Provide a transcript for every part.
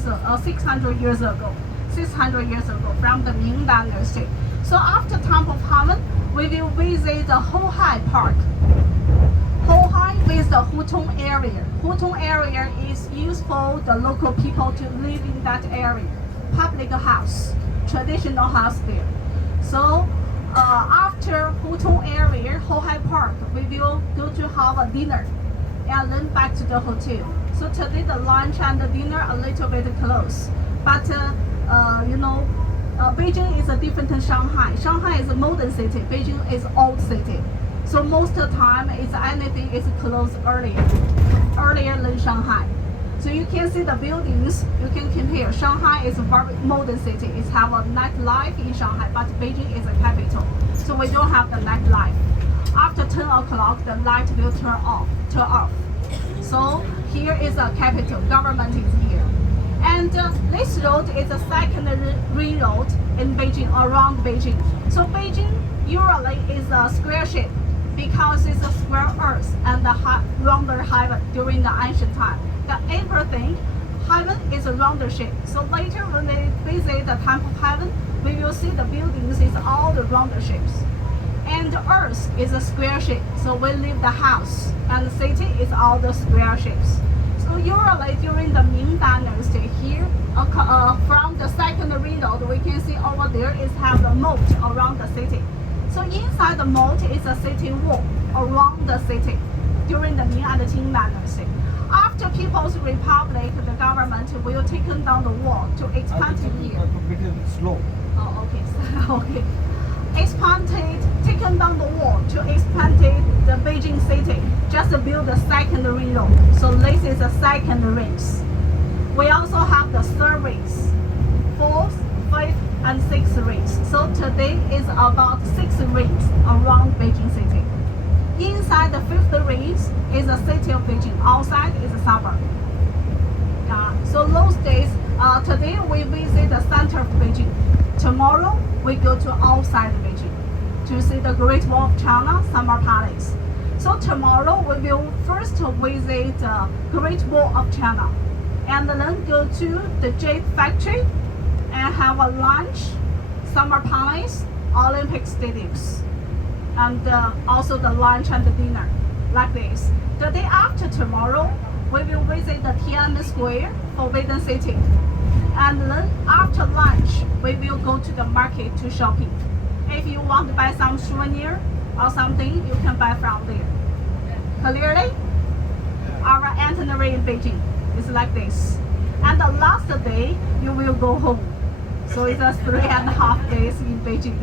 600 years ago. 600 years ago from the Ming Dynasty. So after Temple of Heaven, we will visit the Hohai Park. Hohai is the Hutong area. Hutong area is used for the local people to live in that area. Public house, traditional house there. So after Hutong area, Hohai Park, we will go to have a dinner and then back to the hotel. So today the lunch and the dinner a little bit close. But Beijing is a different than Shanghai. Shanghai is a modern city. Beijing is old city. So most of the time, anything is closed earlier than Shanghai. So you can see the buildings. You can compare. Shanghai is a very modern city. It have a nightlife in Shanghai, but Beijing is a capital. So we don't have the nightlife. After 10 o'clock, the light will turn off. So here is a capital. Government is here. And this road is the second ring road in Beijing, around Beijing. So Beijing usually is a square shape because it's a square earth and the rounder heaven during the ancient time. The emperor think heaven is a rounder shape. So later when they visit the Temple of Heaven, we will see the buildings is all the rounder shapes. And the earth is a square shape. So we leave the house and the city is all the square shapes. So usually during the Ming Dynasty here, from the second ring road, we can see over there is have the moat around the city. So inside the moat is a city wall around the city during the Ming and Qing Dynasty. After People's Republic, the government will take down the wall to expand it here. Slow. Oh, okay. Okay. Taken down the wall to expand the Beijing city, just to build the second ring road. So this is the second rings. We also have the third rings, fourth, fifth, and sixth rings. So today is about 6 rings around Beijing city. Inside the fifth rings is the city of Beijing. Outside is a suburb. So those days, today we visit the center of Beijing. Tomorrow we go to outside Beijing to see the Great Wall of China, Summer Palace. So tomorrow we will first visit the Great Wall of China and then go to the Jade Factory and have a lunch, Summer Palace, Olympic Stadiums, and also the lunch and the dinner, like this. The day after tomorrow, we will visit the Tiananmen Square, Forbidden City. And then after lunch, we will go to the market to shopping. If you want to buy some souvenir or something, you can buy from there. Clearly, our itinerary in Beijing is like this. And the last day, you will go home. So it's a 3.5 days in Beijing,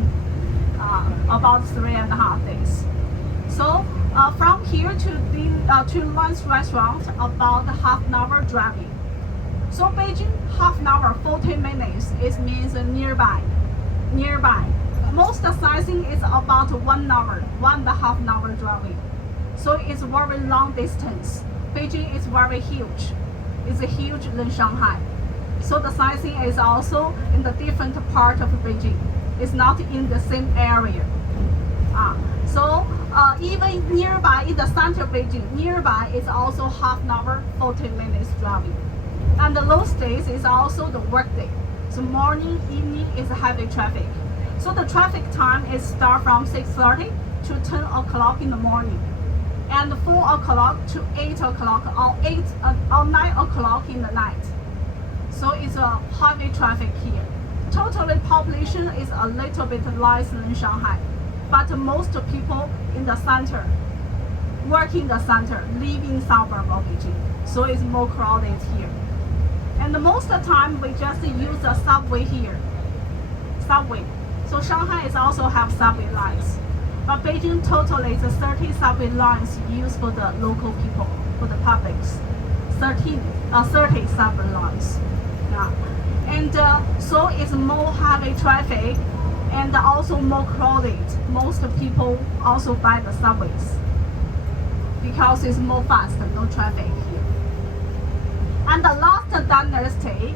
about 3.5 days. So from here to lunch restaurant, about half an hour driving. So Beijing, half an hour, 40 minutes, it means nearby. Most sightseeing is about 1 hour, 1.5 hour driving. So it's very long distance. Beijing is very huge. It's huge than Shanghai. So the sightseeing is also in the different part of Beijing. It's not in the same area. Even nearby, in the center of Beijing, nearby is also half an hour, 40 minutes driving. And those days is also the work day. So morning, evening is heavy traffic. So the traffic time is start from 6:30 to 10 o'clock in the morning, and 4 o'clock to 8 o'clock or 9 o'clock in the night. So it's a heavy traffic here. Totally population is a little bit less than Shanghai, but most people in the center, work in the center, live in suburb of Beijing. So it's more crowded here. And most of the time we just use the subway here. Subway. So Shanghai is also have subway lines. But Beijing totally is 30 subway lines used for the local people, for the publics. 30 subway lines. Yeah. And so it's more heavy traffic and also more crowded. Most people also buy the subways because it's more fast, no traffic here. And the last dynasty,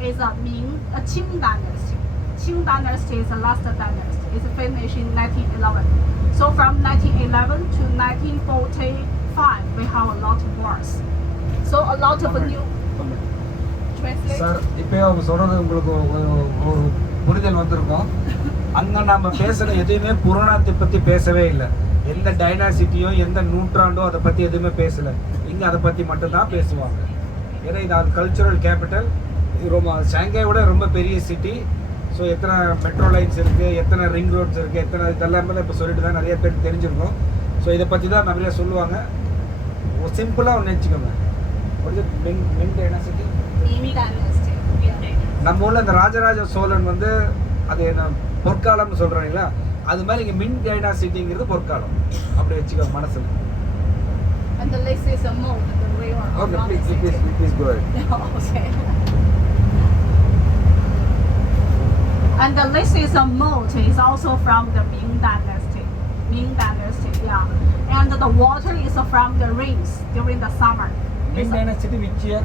is a Qing dynasty. Qing dynasty is the last dynasty. It's finished in 1911. So from 1911 to 1945, we have a lot of wars. So a lot of new. translate? Sir இப்போ அவங்க சொல்கிறது உங்களுக்கு ஒரு புரிதல் வந்திருக்கும். அங்கே நம்ம பேசுகிற எதுவுமே புராணத்தை பற்றி பேசவே இல்லை. எந்த டைனாசிட்டியும் எந்த நூற்றாண்டும் அதை பற்றி எதுவுமே பேசலை. இங்கே அதை பற்றி மட்டும்தான் பேசுவாங்க. ஏன்னா இது அது கல்ச்சுரல் கேபிட்டல். ரொம்ப ஷாங்காய் விட ரொம்ப பெரிய சிட்டி. ஸோ எத்தனை மெட்ரோ லைன்ஸ் இருக்குது, எத்தனை ரிங் ரோட்ஸ் இருக்குது, எத்தனை இதெல்லாமே தான் இப்போ சொல்லிட்டு தான் நிறைய பேருக்கு தெரிஞ்சிருக்கும். ஸோ இதை பற்றி தான் நிறைய சொல்லுவாங்க. ஒரு சிம்பிளாக ஒன்று நினச்சிக்கோங்க. ஒரு மின் டைனாசிட்டி நம்ம ஊரில் இந்த ராஜராஜ சோழன் வந்து அது என்ன பொற்காலம்னு சொல்கிறாங்களா, அது மாதிரி இங்கே மின் டைனாசிட்டிங்கிறது பொற்காலம். அப்படி வச்சுக்கோங்க மனசில். And the list is a moat, the river. Okay, please go ahead. Okay. And the list is a moat is also from the Ming Dynasty. Ming Dynasty, yeah. And the water is from the rains during the summer. Ming Dynasty which year?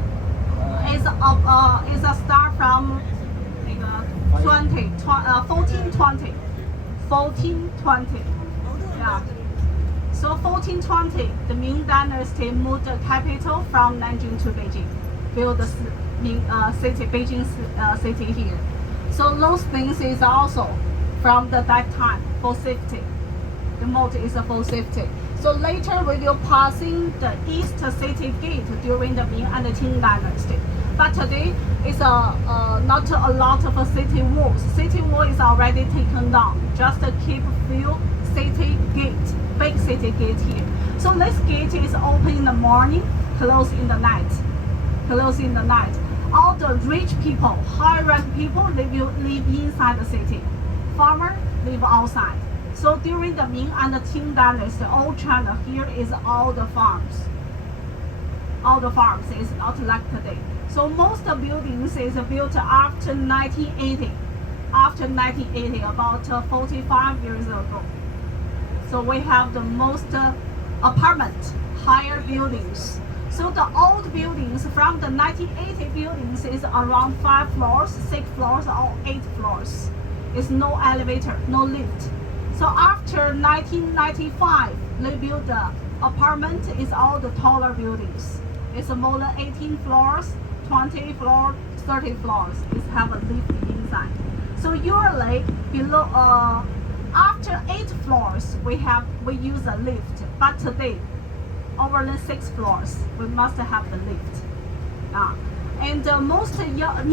Is a start from 1420. 1420. Yeah. So 1420, the Ming Dynasty moved the capital from Nanjing to Beijing, built the city, Beijing city here. So those things is also from that time for safety. The moat is for safety. So later we will passing the east city gate during the Ming and the Qing Dynasty. But today is not a lot of city walls. City wall is already taken down. Just keep few city gate, big city gate here. So this gate is open in the morning, closed in the night. Closed in the night. All the rich people, high-rank people, live inside the city. Farmer live outside. So during the Ming and the Qing Dynasty, all China here is all the farms. All the farms is not like today. So most of buildings is built after 1980. After 1980, about 45 years ago. So we have the most apartment, higher buildings. So the old buildings from the 1980 buildings is around 5 floors, 6 floors, or 8 floors. It's no elevator, no lift. So after 1995, they built the apartment is all the taller buildings. It's more than 18 floors, 20 floors, 30 floors. It have a lift inside. So usually below, after 8 floors, we use a lift. But today, over the 6 floors, we must have the lift. And most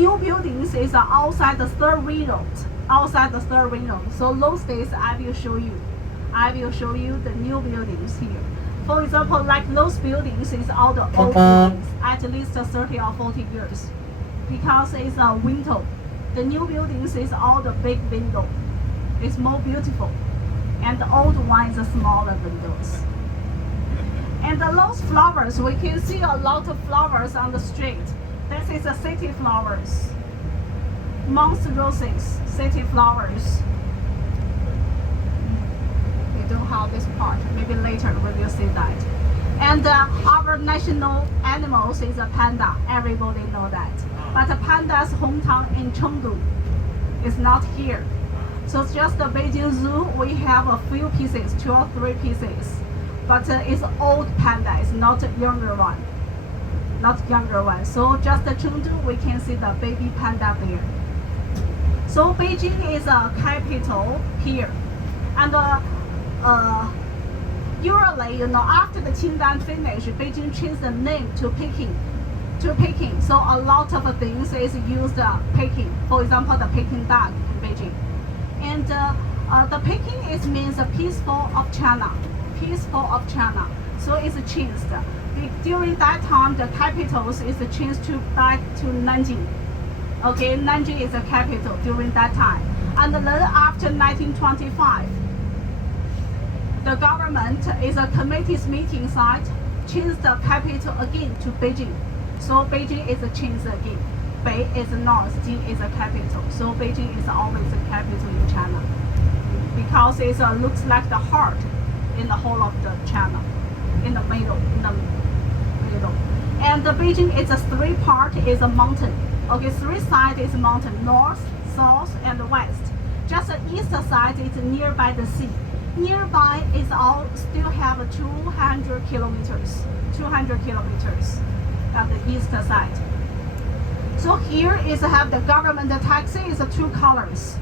new buildings is outside the third ring road. Outside the third ring road. So those days I will show you. I will show you the new buildings here. For example, like those buildings is all the old buildings, at least 30 or 40 years, because it's a window. The new buildings is all the big window. It's more beautiful, and the old one is a smaller windows. And those flowers, we can see a lot of flowers on the street. This is a city flowers. Monster roses, city flowers. We don't have this part. Maybe later we will see that. And our national animals is a panda. Everybody know that. But the panda's hometown in Chengdu is not here. So just the Beijing Zoo, we have a few pieces, 2 or 3 pieces. But it's old panda, it's not a younger one. Not younger one. So just the Chengdu, we can see the baby panda there. So Beijing is a capital here. And usually, after the Qingdan finished, Beijing changed the name to Peking. So a lot of things is used Peking. For example, the Peking duck in Beijing. And the Peking means peaceful of China. Peaceful of China. So it's changed. During that time, the capital is changed back to Nanjing. Okay, Nanjing is the capital during that time. And then after 1925, the government is a committee's meeting site, changed the capital again to Beijing. So Beijing is changed again. Bei is north, Jing is a capital. So Beijing is always a capital in China. Because it looks like the heart in the whole of the China. In the middle. And the Beijing is a 3 part is a mountain. Okay, 3 sides is mountain, north, south, and west. Just the east side is nearby the sea. Nearby is all still have 200 kilometers. 200 kilometers at the east side. So here is have the government taxi is two colors.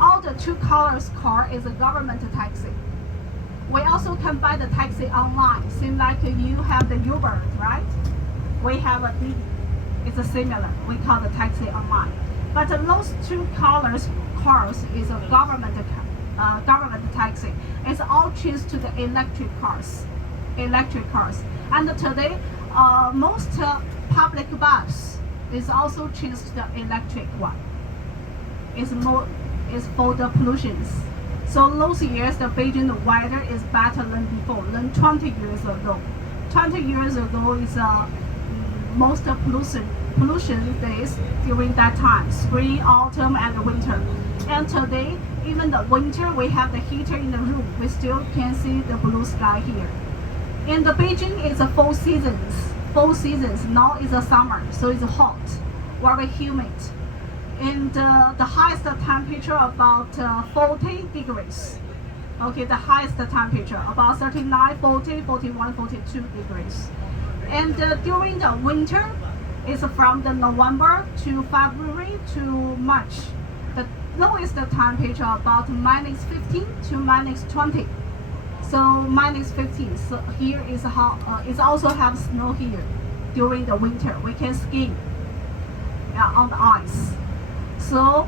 All the two colors car is a government taxi. We also can buy the taxi online. Seems like you have the Uber, right? We have a Didi. It's a similar. We call the taxi online. But those two colors cars is a government taxi. It's all changed to the electric cars. Electric cars. And today, most public bus is also changed to the electric one. It's for the pollutions. So those years, the Beijing weather is better than before, than 20 years ago. 20 years ago is most pollution days during that time, spring, autumn, and winter. And today, even the winter, we have the heater in the room. We still can see the blue sky here. In the Beijing, it's a 4 seasons. 4 seasons. Now it's a summer, so it's hot, very humid. And the highest temperature about 40 degrees. Okay, the highest temperature about 39, 40, 41, 42 degrees. And during the winter, it's from the November to February to March. The lowest temperature about minus 15 to minus 20. So minus 15. So here is how it also have snow here during the winter. We can ski on the ice. So,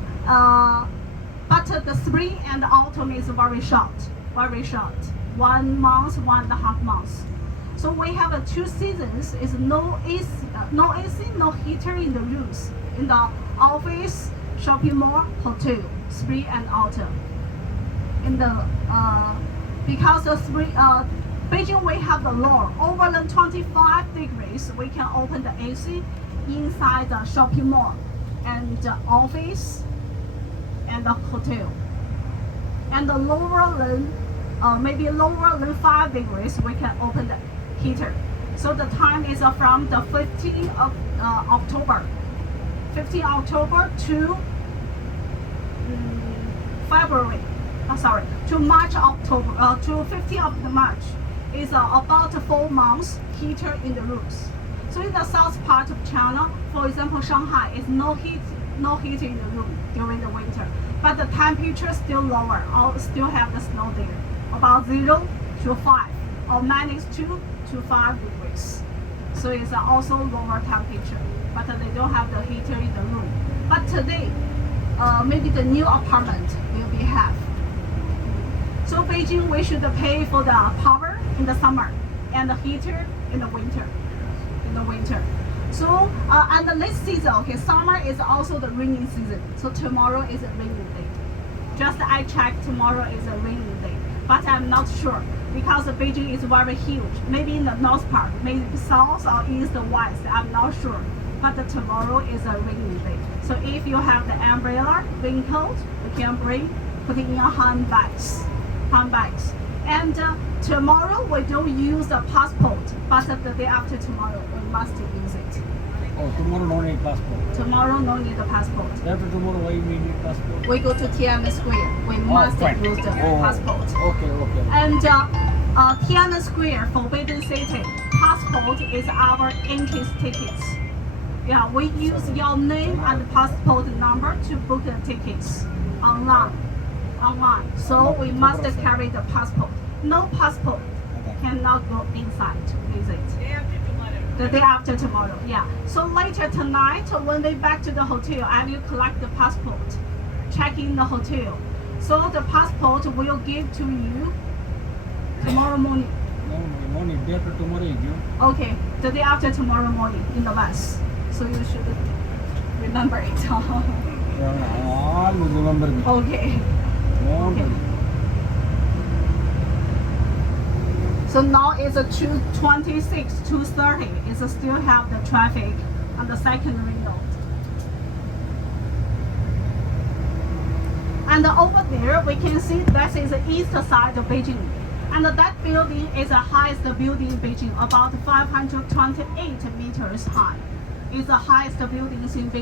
but the spring and the autumn is very short, 1 month, 1.5 months. So we have 2 seasons. Is no AC, no heater in the rooms, in the office, shopping mall, hotel, spring and autumn. In the because of spring, Beijing we have the law over than 25 degrees. We can open the AC inside the shopping mall and the office and the hotel. And the lower than maybe lower than 5 degrees, we can open the heater. So the time is from the 15th of October, 15th October to February. Sorry, to March, October, to 15th of March is about 4 months heater in the rooms. So in the south part of China, for example, Shanghai is no heat in the room during the winter, but the temperature still lower, or still have the snow there, about 0 to 5 or minus 2 to 5 degrees. So it's also lower temperature, but they don't have the heater in the room. But today, maybe the new apartment will be have. So Beijing, we should pay for the power in the summer and the heater in the winter. So and the next season, okay, summer is also the rainy season. So tomorrow is a rainy day. Just I checked, tomorrow is a rainy day, but I'm not sure because Beijing is very huge. Maybe in the north part, maybe south or east or west, I'm not sure. But tomorrow is a rainy day. So if you have the umbrella, raincoat, you can put it in your handbags. And tomorrow we don't use the passport, but the day after tomorrow we must use it. Oh, tomorrow no need passport. Tomorrow no need the passport. After tomorrow, why you need passport? We go to Tiananmen Square. We must fine. use the passport. Okay. And Tiananmen Square for Beijing City, passport is our entry tickets. Yeah, we use your name and passport number to book the tickets online. So we must carry the passport. No passport cannot go inside to visit. The day after tomorrow, yeah. So later tonight, when we back to the hotel, I will collect the passport, check in the hotel. So the passport will give to you tomorrow morning. No, morning. Day after tomorrow is due. Okay, the day after tomorrow morning in the bus. So you should remember it. Always remember me. Okay. Okay. So now it's a 2:26, 2:30. It's still have the traffic on the secondary road. And over there, we can see that is the east side of Beijing. And that building is the highest building in Beijing, about 528 meters high. It's the highest buildings in Beijing.